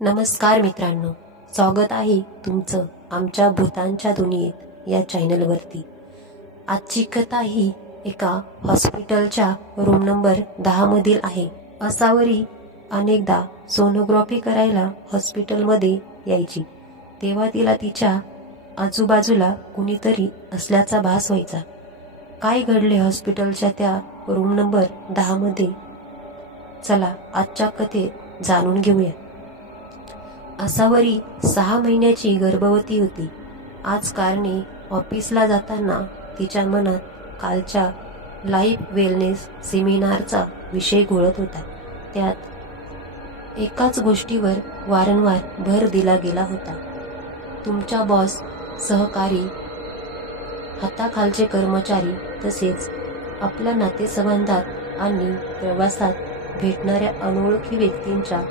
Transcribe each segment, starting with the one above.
नमस्कार मित्रांनो, स्वागत आहे तुमचं आमच्या भूतांच्या दुनियेत या चॅनलवरती। आजची कथा ही एका हॉस्पिटलच्या रूम नंबर 10 मधील आहे। असावरी अनेकदा सोनोग्राफी करायला हॉस्पिटलमध्ये यायची, तेव्हा तिला तिच्या आजूबाजूला कुणीतरी असल्याचा भास व्हायचा। काय घडले हॉस्पिटलच्या त्या रूम नंबर 10 मध्ये, चला आजच्या कथेत जाणून घेऊया। असावरी 6 महिन्याची गर्भवती होती। आज कारने ऑफिसला जाताना तिच्या मनात कालच्या लाईफ वेलनेस सेमिनारचा विषय घोळत होता। त्यात एकाच गोष्टीवर वारंवार भर दिला गेला होता, तुमच्या बॉस, सहकारी, हाताखालचे कर्मचारी तसेच आपल्या नातेसंबंधात आणि प्रवासात भेटणाऱ्या अनोळखी व्यक्तींच्या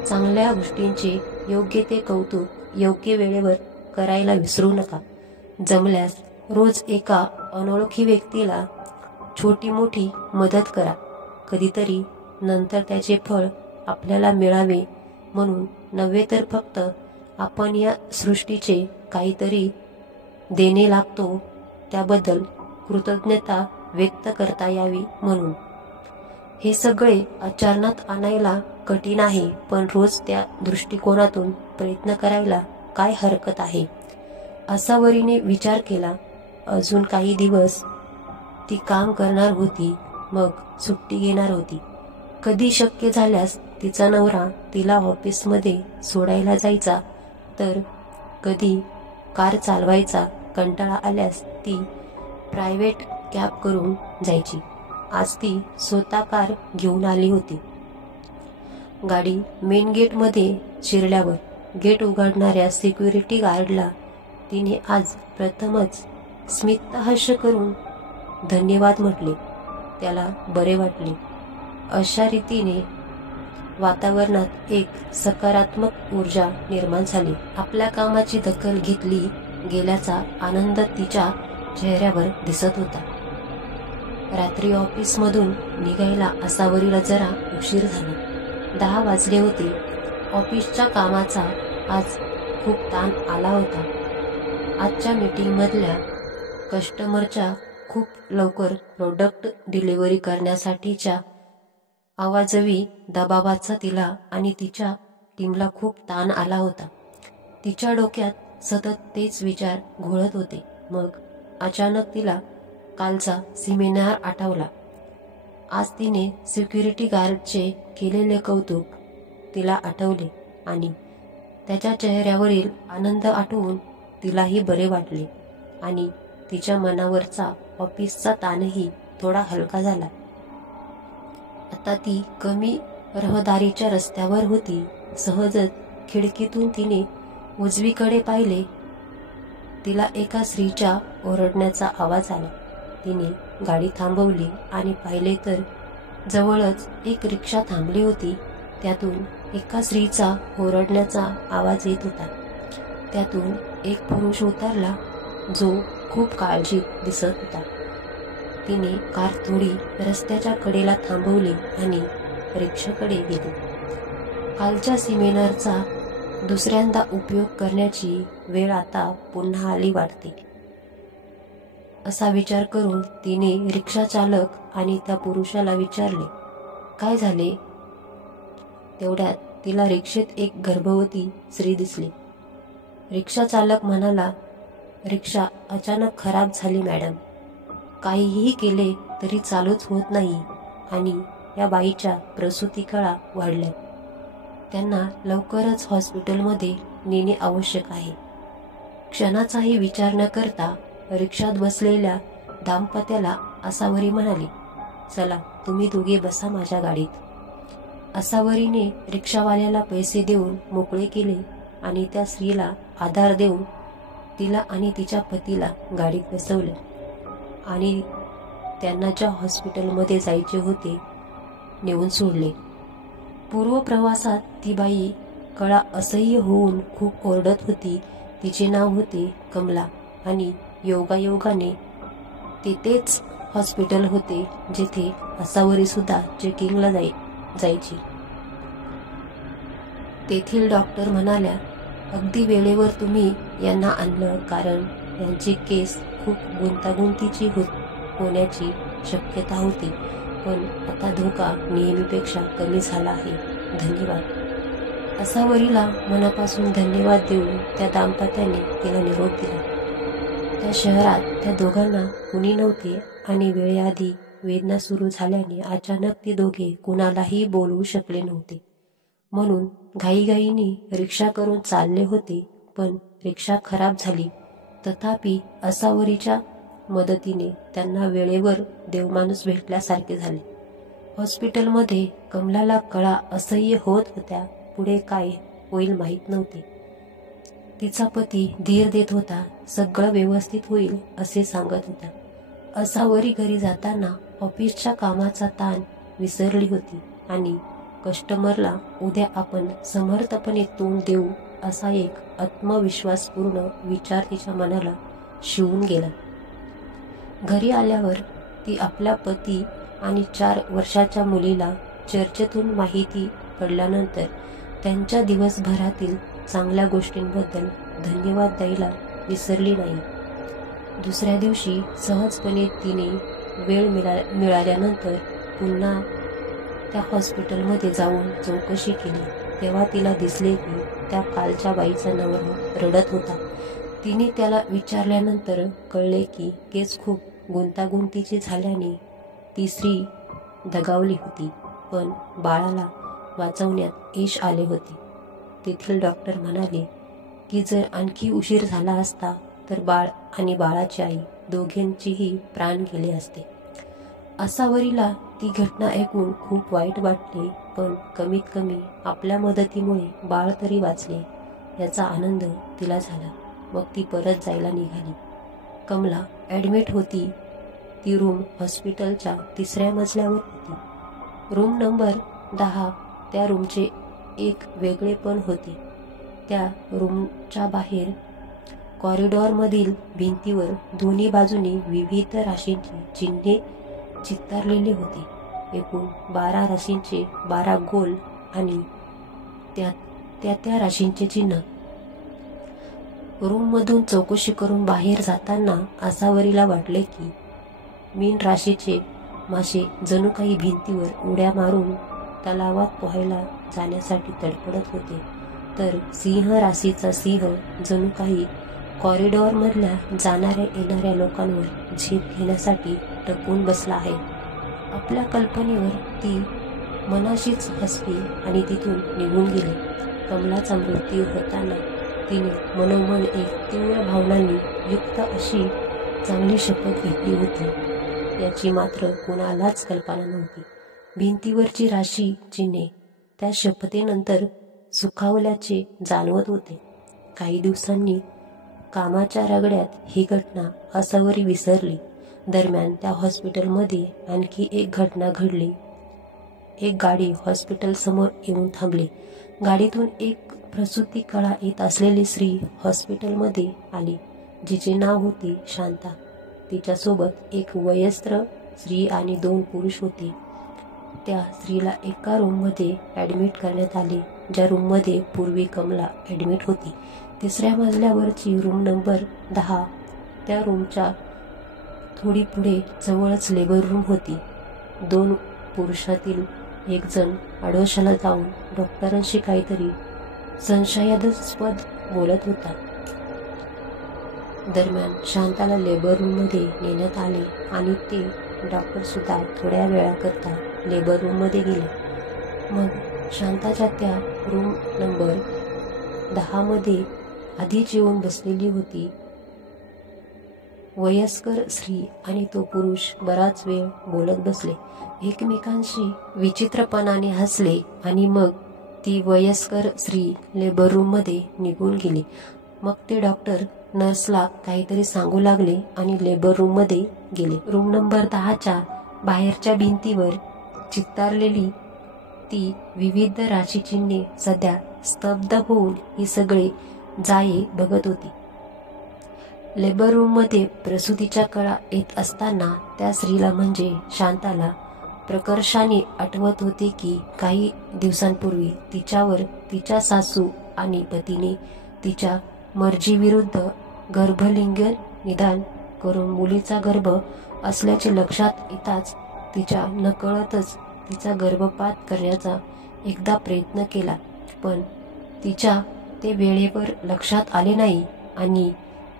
चांगल्या गोष्टींचे योग्य ते कौतुक योग्य वेळेवर करायला विसरू नका। जमल्यास रोज एका अनोळखी व्यक्तीला छोटी मोठी मदत करा, कधीतरी नंतर त्याचे फळ आपल्याला मिळावे म्हणून नव्हे तर फक्त आपण या सृष्टीचे काहीतरी देणे लागतो त्याबद्दल कृतज्ञता व्यक्त करता यावी म्हणून। हे सगळे आचरणात आणायला कठीण आहे, पण रोज त्या दृष्टिकोनातून प्रयत्न करायला काय हरकत आहे। असावरीने विचार केला। अजून काही दिवस ती काम करणार होती, मग सुट्टी घेणार होती। कधी शक्य झाल्यास तिचा नवरा तिला ऑफिसमध्ये सोडायला जायचा, तर कधी कार चालवायचा कंटाळा आल्यास ती प्रायव्हेट कॅब करून जायची। आज ती स्वतः कार घेऊन आली होती। गाडी मेन गेट मध्ये शिरल्यावर गेट उघडणाऱ्या सिक्युरिटी गार्डला तिने आज प्रथमच स्मितहास्य करून धन्यवाद म्हटले। त्याला बरे वाटले। अशा रीतीने वातावरणात एक सकारात्मक ऊर्जा निर्माण झाली। आपल्या कामाची दखल घेतली गेल्याचा आनंद तिच्या चेहऱ्यावर दिसत होता। रात्री ऑफिसमधून निघायला असावरीला जरा उशीर झाला। 10 वाजले होते। ऑफिसच्या कामाचा आज खूप ताण आला होता। आजच्या मीटिंगमधल्या कस्टमरच्या खूप लवकर प्रोडक्ट डिलिव्हरी करण्यासाठीच्या आवाजवी दबावाचा तिला आणि तिच्या टीमला खूप ताण आला होता। तिच्या डोक्यात सतत तेच विचार घोळत होते। मग अचानक तिला कालचा सेमिनार आठवला। आज तिने सिक्युरिटी गार्डचे केलेले कौतुक तिला आठवले आणि त्याच्या चेहऱ्यावरील आनंद आठवून तिलाही बरे वाटले आणि तिच्या मनावरचा ऑफिसचा ताणही थोडा हलका झाला। आता ती कमी रहदारीच्या रस्त्यावर होती। सहजच खिडकीतून तिने उजवीकडे पाहिले। तिला एका स्त्रीच्या ओरडण्याचा आवाज आला। तिने गाडी थांबवली आणि पाहिले तर जवळच एक रिक्षा थांबली होती। त्यातून एका स्त्रीचा ओरडण्याचा आवाज येत होता। त्यातून एक पुरुष उतरला जो खूप काळजीत दिसत होता। तिने कार थोडी रस्त्याच्या कडेला थांबवली आणि रिक्षाकडे गेली। कालच्या सेमिनारचा दुसऱ्यांदा उपयोग करण्याची वेळ आता पुन्हा आली वाटते, असा विचार करून तिने रिक्षा चालक आणि त्या पुरुषाला विचारले, काय झाले? तेवढ्यात तिला रिक्षेत एक गर्भवती स्त्री दिसली। रिक्षा चालक म्हणाला, रिक्षा अचानक खराब झाली मॅडम, काहीही केले तरी चालूच होत नाही आणि या बाईच्या प्रसूती कळा वाढल्या, त्यांना लवकरच हॉस्पिटलमध्ये नेणे आवश्यक आहे। क्षणाचाही विचार न करता रिक्षात बसलेल्या दाम्पत्याला असावरी म्हणाली, चला तुम्ही दोघे बसा माझ्या गाडीत। असावरीने रिक्षावाल्याला पैसे देऊन मोकळे केले आणि त्या स्त्रीला आधार देऊन तिला आणि तिच्या पतीला गाडीत बसवले आणि त्यांना ज्या हॉस्पिटलमध्ये जायचे होते नेऊन सोडले। पूर्व प्रवासात ती बाई कळा असह्य होऊन खूप ओरडत होती। तिचे नाव होते कमला आणि योगायोगाने ते तेच हॉस्पिटल होते जेथे असावरी सुद्धा चेकिंगला जायची। तेथील डॉक्टर म्हणाल्या, अगदी वेळेवर तुम्ही यांना आणलं, कारण यांची केस खूप गुंतागुंतीची होण्याची शक्यता होती, पण आता धोका नेहमीपेक्षा कमी झाला आहे. धन्यवाद. आसावरीला मनापासून धन्यवाद देऊन त्या दाम्पत्याने तिला निरोप दिला. त्या शहरात त्या दोघांना कुणी नव्हते आणि वेळेआधी वेदना सुरू झाल्याने अचानक ती दोघे कुणालाही बोलवू शकले नव्हते. म्हणून घाईघाईने रिक्षा करून चालले होते, पण रिक्षा खराब झाली. तथापि आसावरीच्या मदतीने त्यांना वेळेवर देवमाणूस भेटल्यासारखे झाले. हॉस्पिटलमध्ये कमलाला कळा असह्य होत होत्या. पुढे काय होईल माहीत नव्हते. तिचा पती धीर देत होता. सगळं व्यवस्थित होईल असे सांगत होता. आसावरी घरी जाताना ऑफिसच्या कामाचा ताण विसरली होती आणि कस्टमरला उद्या आपण समर्थपणे तोंड देऊ असा एक आत्मविश्वासपूर्ण विचार तिच्या मनाला शिवून गेला. घरी आल्यावर ती आपल्या पती आणि 4 वर्षाच्या मुलीला चर्चेतून माहिती पडल्यानंतर त्यांच्या दिवसभरातील चांगल्या गोष्टींबद्दल धन्यवाद द्यायला विसरली नाही. दुसऱ्या दिवशी सहजपणे तिने वेळ मिळाल्यानंतर पुन्हा त्या हॉस्पिटलमध्ये जाऊन चौकशी केली. तेव्हा तिला दिसले की त्या कालच्या बाईचा नवरा रडत होता. तिने त्याला विचारल्यानंतर कळले की केस खूप गुंतागुंतीची झाल्याने ती स्त्री दगावली होती, पण बाळाला वाचवण्यात यश आले होते. तेथील डॉक्टर म्हणाले की जर आणखी उशीर झाला असता तर बाळ आणि बाळाची आई दोघांचेही प्राण गेले असते. आसावरीला ती घटना ऐकून खूप वाईट वाटले, पण कमीत कमी आपल्या मदतीमुळे बाळ तरी वाचले याचा आनंद तिला झाला. मग ती परत जायला निघाली. कमला ॲडमिट होती. ती रूम हॉस्पिटलच्या 3ऱ्या मजल्यावर होती. Room number 10. त्या रूमचे एक वेगळेपण होते. त्या रूमच्या बाहेर कॉरिडॉरमधील भिंतीवर दोन्ही बाजूनी विविध राशींची चिन्हे चितारलेली होती. एकूण 12 राशींचे 12 गोल आणि त्या राशींचे चिन्ह. रूममधून चौकशी करून बाहेर जाताना आसावरीला वाटले की मीन राशीचे मासे जणू काही भिंतीवर उड्या मारून तलावात पोहायला जाण्यासाठी तडफडत होते, तर सिंह राशीचा सिंह जणू काही कॉरिडॉरमधल्या जाणाऱ्या येणाऱ्या लोकांवर झेप घेण्यासाठी टपून बसला आहे. आपल्या कल्पनेवर ती मनाशीच हसली आणि तिथून निघून गेली. कमलाचा मृत्यू होताना तिने मनोमन एक तीव्र भावनांनी युक्त अशी चांगली शपथ घेतली होती, याची मात्र कुणालाच कल्पना नव्हती. भिंतीवरची राशी चिन्हे त्या शपथेनंतर सुखावल्याचे जाणवत होते. काही दिवसांनी कामाच्या रगड्यात ही घटना आसावरी विसरली. दरम्यान त्या हॉस्पिटलमध्ये आणखी एक घटना घडली. एक गाडी हॉस्पिटल समोर येऊन थांबली. गाडीतून एक प्रसूती कळा येत असलेली स्त्री हॉस्पिटलमध्ये आली, जिचे नाव होते शांता. तिच्यासोबत एक वयस्क स्त्री आणि 2 पुरुष होते. त्या स्त्रीला एका रूममध्ये ॲडमिट करण्यात आले, ज्या रूममध्ये पूर्वी कमला ॲडमिट होती. 3ऱ्या मजल्यावरची रूम नंबर 10. त्या रूमच्या थोडी पुढे जवळच लेबर रूम होती. 2 पुरुषातील एक जण आडोशाला जाऊन डॉक्टरांशी काहीतरी संशयास्पद बोलत होता. दरम्यान शांताला लेबर रूममध्ये नेण्यात आले आणि ते डॉक्टर सुद्धा थोड्या वेळाकरता लेबर रूममध्ये गेले. मग शांताच्या त्या रूम नंबर 10 मध्ये आधीच येऊन बसलेली होती वयस्कर स्त्री आणि तो पुरुष बराच वेळ बोलत बसले. एकमेकांशी विचित्रपणाने हसले आणि मग ती वयस्कर स्त्री लेबर रूममध्ये निघून गेली. मग ते डॉक्टर नर्सला काहीतरी सांगू लागले आणि लेबर रूममध्ये गेले. रूम नंबर 10च्या बाहेरच्या भिंतीवर चितारलेली ती विविध राशीचिन्हे सध्या स्तब्ध होऊन ही सगळे जाये बघत होती. लेबर रूममध्ये प्रसूतीच्या कळा येत असताना त्या स्त्रीला म्हणजे शांताला प्रकर्षाने आठवत होते की काही दिवसांपूर्वी तिच्यावर तिच्या सासू आणि पतीने तिच्या मर्जीविरुद्ध गर्भलिंग निदान करून मुलीचा गर्भ असल्याचे लक्षात येताच तिच्या नकळतच तिचा गर्भपात करण्याचा एकदा प्रयत्न केला, पण तिच्या ते वेळेवर लक्षात आले नाही आणि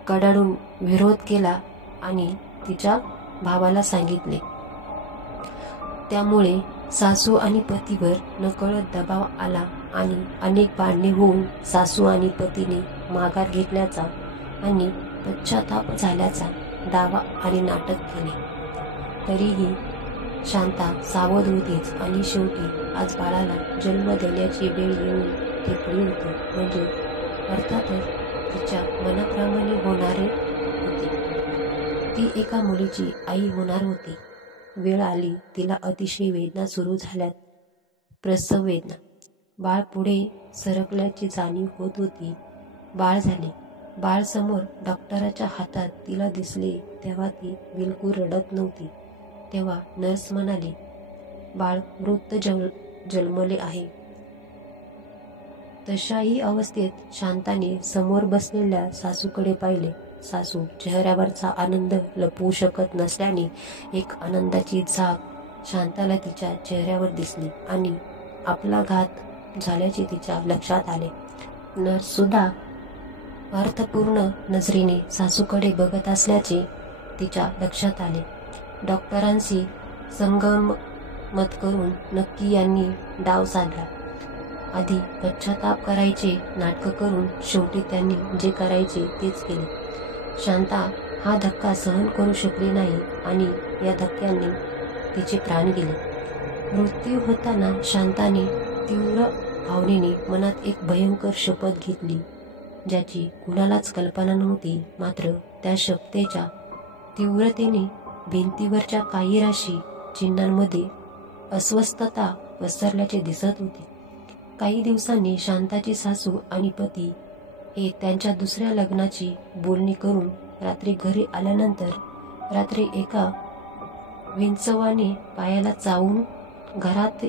कडाडून विरोध केला आणि तिच्या भावाला सांगितले. त्यामुळे सासू आणि पतीवर नकळत दबाव आला आणि अनेक भांडणे होऊन सासू आणि पतीने माघार घेतल्याचा आणि पश्चाताप झाल्याचा दावा आणि नाटक केले. तरीही शांता सावध होतीच आणि शेवटी आज बाळाला जन्म देण्याची वेळ येऊन ठेपली होती. म्हणजे अर्थातच तिच्या मनाप्रमाणे होणारे होते. ती एका मुलीची आई होणार होती. वेळ आली, तिला अतिशय वेदना सुरू झाल्यात. प्रसव वेदना. बाळ पुढे सरकल्याची जाणीव होत होती. बाळ झाले. बाळ समोर डॉक्टराच्या हातात तिला दिसले तेव्हा ती बिलकुल रडत नव्हती. तेव्हा नर्स म्हणाली, बाळ मृत जन्मले आहे. तशाही अवस्थेत शांताने समोर बसलेल्या सासूकडे पाहिले. सासू चेहऱ्यावरचा आनंद लपवू शकत नसल्याने एक आनंदाची झाक शांताला तिच्या चेहऱ्यावर दिसली आणि आपला घात झाल्याचे तिच्या लक्षात आले. नर्स सुद्धा अर्थपूर्ण नजरेने सासूकडे बघत असल्याचे तिच्या लक्षात आले. डॉक्टरांशी संगमत करून नक्की यांनी डाव साधला. आधी पश्चाताप करायचे नाटक करून शेवटी त्यांनी जे करायचे तेच केले. शांता हा धक्का सहन करू शकली नाही आणि या धक्क्याने तिचे प्राण गेले. मृत्यू होताना शांताने तीव्र भावनेने मनात एक भयंकर शपथ घेतली, ज्याची कुणालाच कल्पना नव्हती. मात्र त्या शपथेच्या तीव्रतेने भिंतीवरच्या काही राशी चिन्हांमध्ये अस्वस्थता पसरल्याचे दिसत होते. काही दिवसांनी शांताची सासू आणि पती हे त्यांच्या दुसऱ्या लग्नाची बोलणी करून रात्री घरी आल्यानंतर रात्री एका विंचवाने पायाला चावून घरात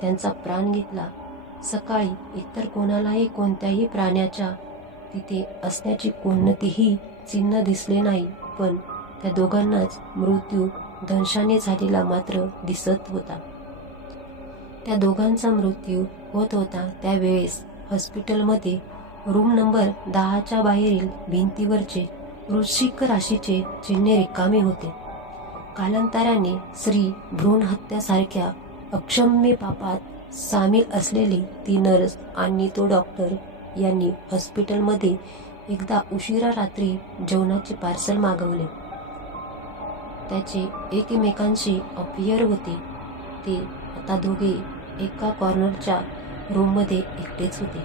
त्यांचा प्राण घेतला. सकाळी इतर कोणालाही कोणत्याही प्राण्याच्या तिथे असण्याची कोणतेही चिन्ह दिसले नाही, पण त्या दोघांनाच मृत्यू दंशाने झालेला मात्र दिसत होता. त्या दोघांचा मृत्यू होत होता त्यावेळेस हॉस्पिटलमध्ये रूम नंबर 10च्या बाहेरील भिंतीवरचे वृश्चिक राशीचे चिन्हे रिकामे होते. कालांतराने स्त्री भ्रूण हत्यासारख्या अक्षम्य पापात सामील असलेली ती नर्स आणि तो डॉक्टर यांनी हॉस्पिटलमध्ये एकदा उशिरा रात्री जेवणाचे पार्सल मागवले. त्याचे एकमेकांशी अफेअर होते. ते आता दोघे एका कॉर्नरच्या रूममध्ये एकटेच होते.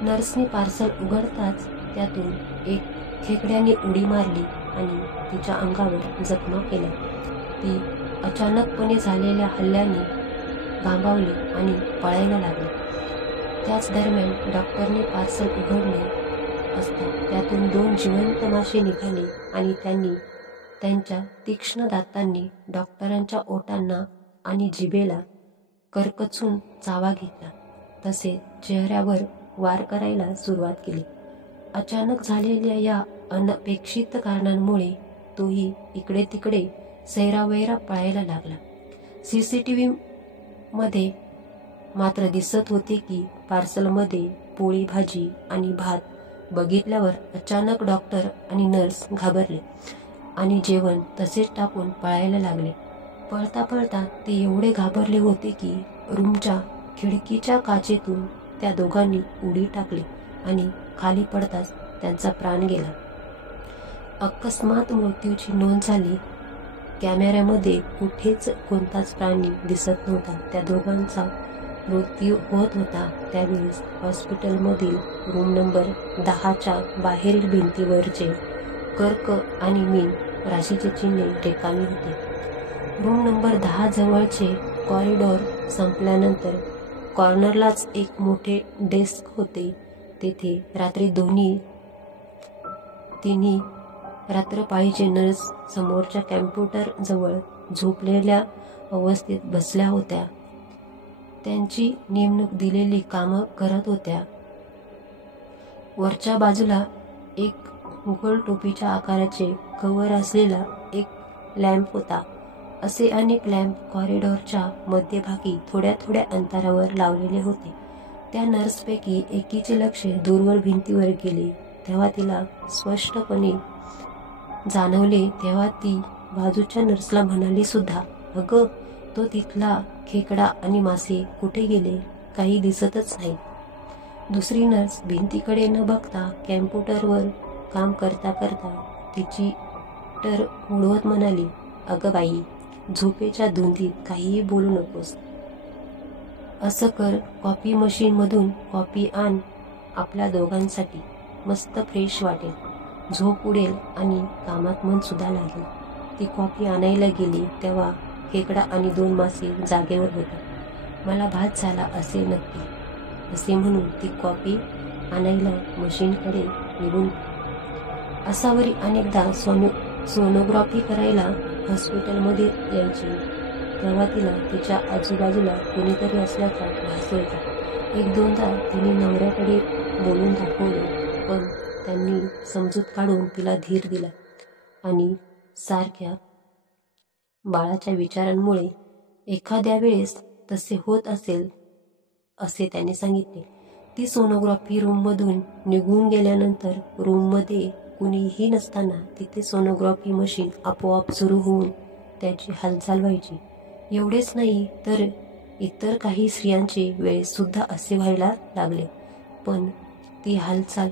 नर्सने पार्सल उघडताच त्यातून एक खेकड्याने उडी मारली आणि तिच्या अंगावर जखमा केल्या. ती अचानकपणे झालेल्या हल्ल्याने भांबावली आणि पळायला लागली. त्याच दरम्यान डॉक्टरने पार्सल उघडले असता त्यातून 2 जिवंत मासे निघाले आणि त्यांनी त्यांच्या तीक्ष्ण दातांनी डॉक्टरांच्या ओठांना आणि जिभेला करकचून चावा घेतला. तसेच चेहऱ्यावर वार करायला सुरुवात केली. अचानक झालेल्या या अनपेक्षित कारणांमुळे तोही इकडे तिकडे सैरावैरा पळायला लागला. CCTV मध्ये मात्र दिसत होते की पार्सलमध्ये पोळी भाजी आणि भात बघितल्यावर अचानक डॉक्टर आणि नर्स घाबरले आणि जेवण तसेच टाकून पळायला लागले. पळता पळता ते एवढे घाबरले होते की रूमच्या खिडकीच्या काचेतून त्या दोघांनी उडी टाकली आणि खाली पडताच त्यांचा प्राण गेला. अकस्मात मृत्यूची नोंद झाली. कॅमेऱ्यामध्ये कुठेच कोणताच प्राणी दिसत नव्हता. त्या दोघांचा मृत्यू होत होता त्यावेळेस हॉस्पिटलमधील रूम नंबर 10च्या बाहेरील भिंतीवरचे कर्क आणि मीन राशीचे चिन्हे रिकामी होते. रूम नंबर 10 जवळचे कॉरिडॉर संपल्यानंतर कॉर्नरलाच एक मोठे डेस्क होते. तेथे रात्री तिन्ही रात्रपाळीचे नर्स समोरच्या कॅम्प्युटर जवळ झोपलेल्या अवस्थेत बसल्या होत्या. त्यांची नेमणूक दिलेली कामं करत होत्या. वरच्या बाजूला एक गोल टोपीच्या आकाराचे कव्हर असलेला एक लॅम्प होता. असे अनेक लॅम्प कॉरिडॉरच्या मध्यभागी थोड्या थोड्या अंतरावर लावलेले होते. त्या नर्सपैकी एकीचे लक्ष दूरवर भिंतीवर गेले तेव्हा तिला स्पष्टपणे जाणवले. तेव्हा ती बाजूच्या नर्सला म्हणाली सुद्धा, अगं, तो तिथला खेकडा आणि मासे कुठे गेले? काही दिसतच नाही. दुसरी नर्स भिंतीकडे न बघता कॅम्प्युटरवर काम करता करता तिची टर उडवत म्हणाली, अगं बाई, झोपेच्या धुंदीत काहीही बोलू नकोस. असं कर, कॉफी मशीनमधून कॉफी आण आपल्या दोघांसाठी. मस्त फ्रेश वाटेल, झोप उडेल आणि कामात मन सुद्धा लागेल. ती कॉफी आणायला गेली तेव्हा खेकडा आणि 2 मासे जागेवर होते. मला भात झाला असे नक्की, असे म्हणून ती कॉफी आणायला मशीनकडे निघून. असावरी अनेकदा सोनोग्राफी करायला हॉस्पिटलमध्ये यायची तेव्हा तिला तिच्या आजूबाजूला कोणीतरी असल्याचा भास व्हायचा. 1-2दा तिने नवऱ्याकडे बोलून दाखवले, पण त्यांनी समजूत काढून तिला धीर दिला आणि सारख्या बाळाच्या विचारांमुळे एखाद्या वेळेस तसे होत असेल असे त्याने सांगितले. ती सोनोग्राफी रूममधून निघून गेल्यानंतर रूममध्ये कुणीही नसताना तिथे सोनोग्राफी मशीन आपोआप सुरू होऊन त्याची हालचाल व्हायची. एवढेच नाही तर इतर काही स्त्रियांचे वेळेस सुद्धा असे व्हायला लागले. पण ती हालचाल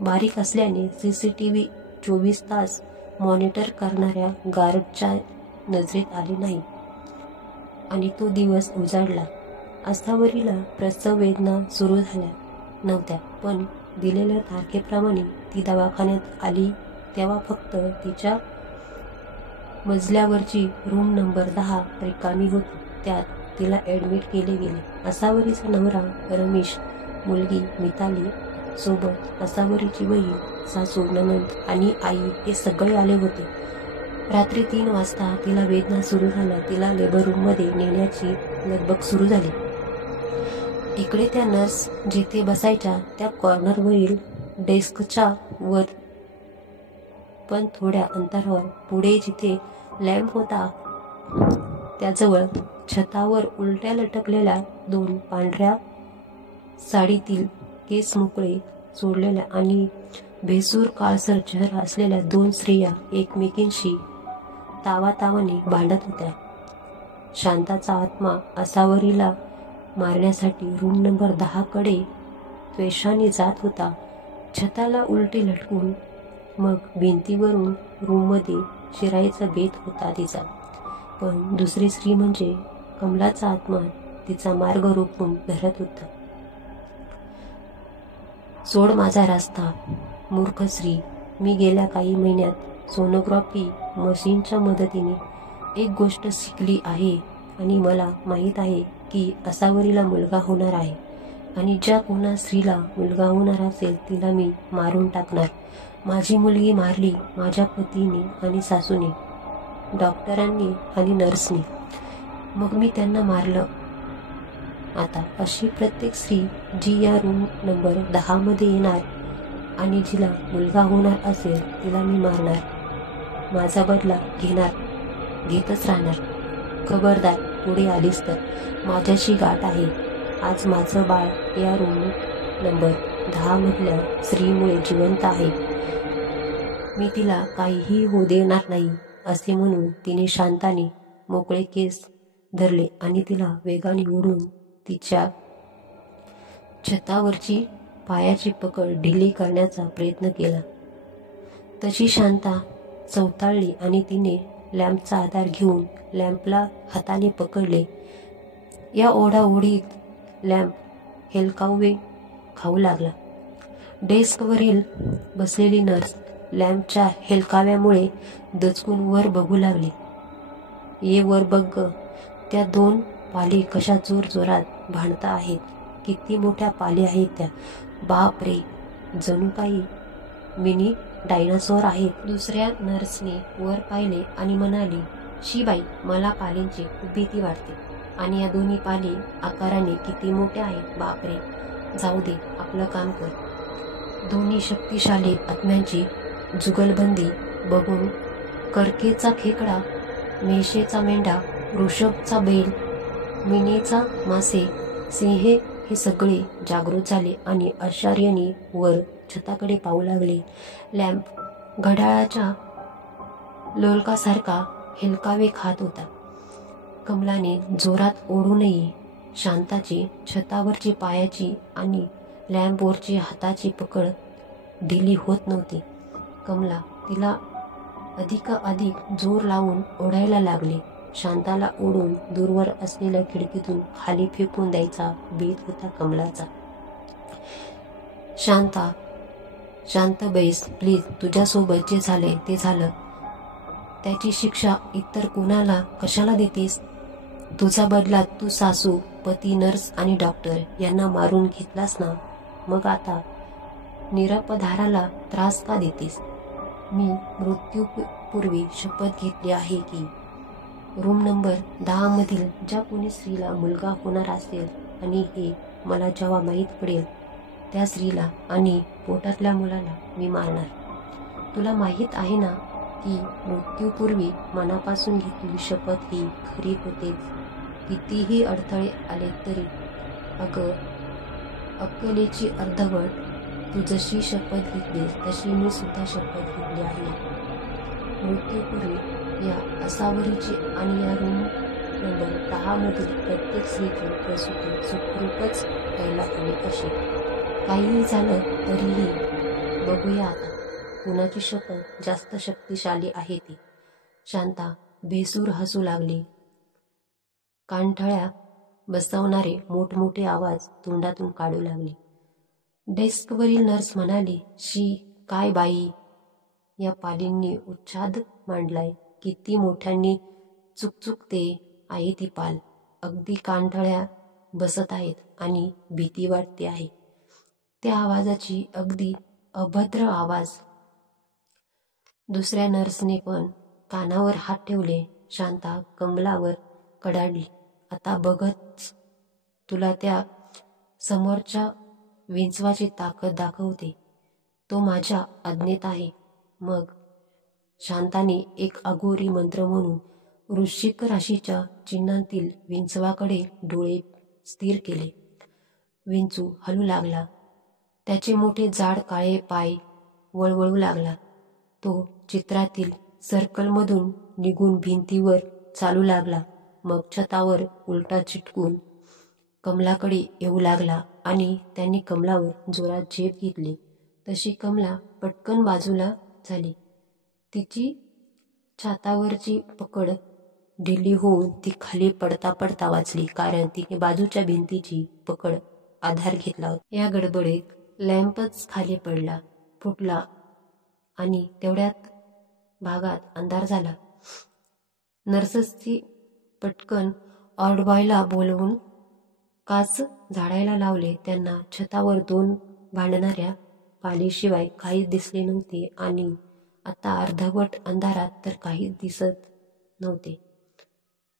बारीक असल्याने CCTV 24 तास मॉनिटर करणाऱ्या गार्डच्या नजरेत आली नाही आणि तो दिवस उजाडला. असावरीला प्रसव वेदना सुरू झाल्या नव्हत्या, पण दिलेल्या तारखेप्रमाणे ती दवाखान्यात आली तेव्हा फक्त तिच्या मजल्यावरची रूम नंबर 10 रिकामी होती. त्यात तिला ॲडमिट केले गेले. असावरीचा नवरा रमेश, मुलगी मिताली सोबत असावरीची बहीण, सासू, नणंद आणि आई हे सगळे आले होते. रात्री 3 वाजता तिला वेदना सुरू झाल्या. तिला लेबर रूममध्ये नेण्याची लगबग सुरू झाली. इकडे त्या नर्स जिथे बसायच्या त्या कॉर्नरवरील डेस्कच्या वर पण थोड्या अंतरावर पुढे जिथे लॅम्प होता त्याजवळ छतावर उलट्या लटकलेल्या 2 पांढऱ्या साडीतील केस मोकळे सोडलेल्या आणि भेसूर काळसर चेहरा असलेल्या 2 स्त्रिया एकमेकींशी तावातावाने भांडत होत्या. शांताचा आत्मा असावरीला मारण्यासाठी रूम नंबर 10 कडे त्वेषाने जात होता. छताला उलटी लटकून मग भिंतीवरून रूममध्ये शिरायचा बेत होता तिचा. पण दुसरी स्त्री म्हणजे कमलाचा आत्मा तिचा मार्ग रोखून धरत होता. सोड माझा रस्ता, मूर्ख स्त्री. मी गेल्या काही महिन्यात सोनोग्राफी मशीनच्या मदतीने एक गोष्ट शिकली आहे आणि मला माहीत आहे की असावरीला मुलगा होणार आहे आणि ज्या कोणा स्त्रीला मुलगा होणार असेल तिला मी मारून टाकणार. माझी मुलगी मारली माझ्या पतीने आणि सासूने, डॉक्टरांनी आणि नर्सनी. मग मी त्यांना मारलं. आता अशी प्रत्येक स्त्री जी या रूम नंबर 10 मध्ये येणार आणि जिला मुलगा होणार असेल तिला मी मारणार. माझा बदला घेतच राहणार. खबरदार पुढे आलीस तर माझ्याशी गाठ आहे. आज माझं बाळ या रूम नंबर 10 मधल्या स्त्रीमुळे जिवंत आहे. मी तिला काहीही होऊ देणार नाही असे म्हणून तिने शांताने मोकळे केस धरले आणि तिला वेगाने ओढून तिच्या छतावरची पायाची पकड ढिली करण्याचा प्रयत्न केला. तशी शांता चवताळली आणि तिने लॅम्पचा आधार घेऊन लॅम्पला हाताने पकडले. या ओढाओढीत लॅम्प हेलकावे खाऊ लागला. डेस्कवरील बसलेली नर्स लॅम्पच्या हेलकाव्यामुळे दचकून वर बघू लागली. ये वर बघ ग, त्या 2 पाली कशा जोरजोरात भांडता आहेत. किती मोठ्या पाली आहेत त्या. बाप रे, जणू काही मिनी डायनासोर आहेत. दुसऱ्या नर्सने वर पाहिले आणि म्हणाली, शिबाई, मला पालींची खूप भीती वाटते. आणि या दोन्ही पाली आकाराने किती मोठ्या आहेत. बापरे. जाऊ दे, आपलं काम कर. दोन्ही शक्तिशाली आत्म्यांची जुगलबंदी बघून करकेचा खेकडा, मेषेचा मेंढा, ऋषभचा बैल, मिनेचा मासे, सिंहे हे सगळे जागृत झाले आणि आश्चर्याने वर छताकडे पाहू लागले. लॅम्प घड्याळाच्या लोलकासारखा हेलकावे खात होता. कमलाने जोरात ओढूनही शांताची छतावरची पायाची आणि लॅम्पवरची हाताची पकड ढिली होत नव्हती. कमला तिला अधिक जोर लावून ओढायला लागली. शांताला ओढून दूरवर असलेल्या खिडकीतून खाली फेकून द्यायचा बेत होता कमलाचा. शांत बैस प्लीज. तुझ्यासोबत जे झाले ते झालं. त्याची शिक्षा इतर कोणाला कशाला देतेस? तुझा बदला तू सासू, पती, नर्स आणि डॉक्टर यांना मारून घेतलास ना, मग आता निरपराधाला त्रास का देतेस? मी मृत्यूपूर्वी शपथ घेतली आहे की रूम नंबर 10 मधील ज्या कोणी स्त्रीला मुलगा होणार असेल आणि हे मला जेव्हा माहीत पडेल त्या स्त्रीला आणि पोटातल्या मुलाला मी मारणार. तुला माहीत आहे ना की मृत्यूपूर्वी मनापासून घेतलेली शपथ ही खरी होतेच. कितीही अडथळे आले तरी. अगं अक्कलेची अर्धवट. तू जशी शपथ घेतलीस तशी मी सुद्धा शपथ घेतली आहे. मृत्यूपूर्वी या असावरीची आणि या रूम नंबर 10 मधील प्रत्येक स्त्रीची प्रसूती सुखरूपच व्हायला हवी अशी. काहीही झालं तरीही बघूया आता कुणाची शपथ जास्त शक्तिशाली आहे ती. शांता बेसूर हसू लागली. कानठळ्या बसवणारे मोठमोठे आवाज तोंडातून काढू लागली. डेस्कवरील नर्स म्हणाली, शी काय बाई. या पालींनी उच्छाद मांडलाय. किती मोठ्यांनी चुकचुकते आहे ती पाल. अगदी कानठळ्या बसत आहेत आणि भीती वाटते आहे त्या आवाजाची. अगदी अभद्र आवाज. दुसऱ्या नर्सने पण कानावर हात ठेवले. शांता कमलावर कडाडली. आता बघच तुला त्या समोरच्या विंचवाची ताकद दाखवते. तो माझ्या आज्ञेत आहे. मग शांताने एक अघोरी मंत्र म्हणून वृश्चिक राशीच्या चिन्हांतील विंचवाकडे डोळे स्थिर केले. विंचू हलू लागला. त्याचे मोठे जाड काळे पाय वळवळू लागला. तो चित्रातील सर्कलमधून निघून भिंतीवर चालू लागला. मग छतावर उलटा चिटकून कमलाकडे येऊ लागला आणि त्यांनी कमलावर जोरात झेप घेतली. तशी कमला पटकन बाजूला झाली. तिची छातावरची पकड ढिली होऊन ती खाली पडता पडता वाचली, कारण तिने बाजूच्या भिंतीची पकड आधार घेतला होता. या गडबडीत लॅम्पच खाली पडला, फुटला आणि तेवढ्यात भागात अंधार झाला. नर्सची पटकन ऑर्डबॉयला बोलवून काच झाडायला लावले. त्यांना छतावर 2 भांडणाऱ्या पालीशिवाय काहीच दिसले नव्हते आणि आता अर्धवट अंधारात तर काहीच दिसत नव्हते.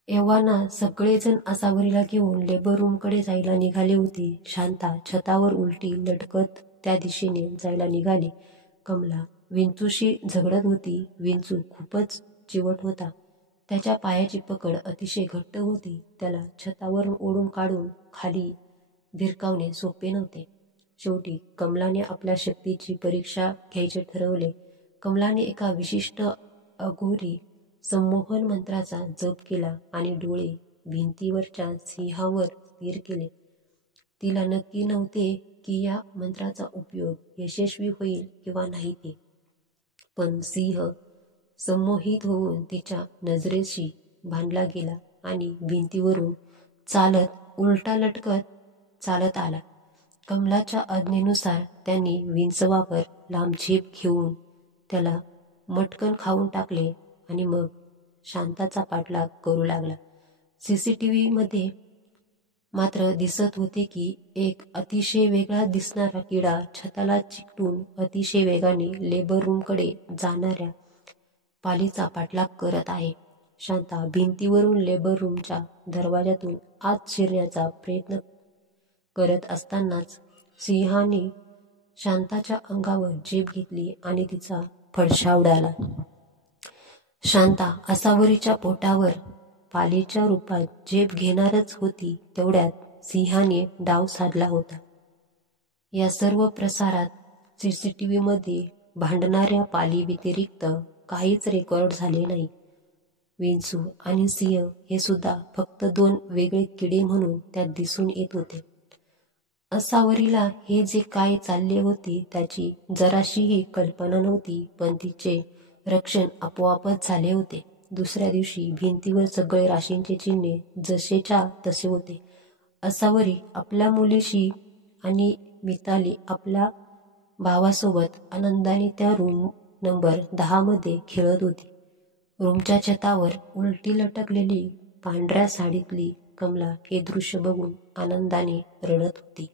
एव्हाना सगळेजण आसावरीला घेऊन लेबर रूमकडे जायला निघाले होते. शांता छतावर उलटी लटकत त्या दिशेने जायला निघाली. कमला विंचूशी झगडत होती. विंचू खूपच चिवट होता. त्याच्या पायाची पकड अतिशय घट्ट होती. त्याला छतावरून ओढून काढून खाली भिरकावणे सोपे नव्हते. शेवटी कमलाने आपल्या शक्तीची परीक्षा घ्यायचे ठरवले. कमलाने एका विशिष्ट अघोरी संमोहन मंत्राचा जप केला आणि डोळे भिंतीवरच्या सिंहावर स्थिर केले. तिला नक्की नव्हते की या मंत्राचा उपयोग यशस्वी होईल किंवा नाही ते, पण सिंह संमोहित होऊन तिच्या नजरेशी बांधला गेला आणि भिंतीवरून चालत उलटा लटकत चालत आला. कमलाच्या आज्ञेनुसार त्यांनी विंचवावर लांब झेप घेऊन त्याला मटकन खाऊन टाकले आणि मग शांताचा पाठलाग करू लागला. सीसीटीव्हीमध्ये मात्र दिसत होते की एक अतिशय वेगळा दिसणारा किडा छताला चिकटून अतिशय वेगाने लेबर रूमकडे जाणाऱ्या पालीचा पाठलाग करत आहे. शांता भिंतीवरून लेबर रूमच्या दरवाजातून आत शिरण्याचा प्रयत्न करत असतानाच सिंहाने शांताच्या अंगावर झेप घेतली आणि तिचा फडशा उडाला. शांता आसावरीच्या पोटावर पालीच्या रूपात झेप घेणारच होती तेवढ्यात सिंहाने डाव साधला होता. या सर्व प्रसारात CCTVमध्ये भांडणाऱ्या पाली व्यतिरिक्त काहीच रेकॉर्ड झाले नाही. विंचू आणि सिंह हे सुद्धा फक्त 2 वेगळे किडे म्हणून त्यात दिसून येत होते. आसावरीला हे जे काय चालले होते त्याची जराशीही कल्पना नव्हती, पण तिचे रक्षण आपोआपच झाले होते. दुसऱ्या दिवशी भिंतीवर सगळे राशींचे चिन्हे जसेच्या तसे होते. आसावरी आपल्या मुलीशी आणि मिताली आपल्या भावासोबत आनंदाने त्या रूम नंबर 10 मध्ये खेळत होती. रूमच्या छतावर उलटी लटकलेली पांढऱ्या साडीतली कमला हे दृश्य बघून आनंदाने रडत होती.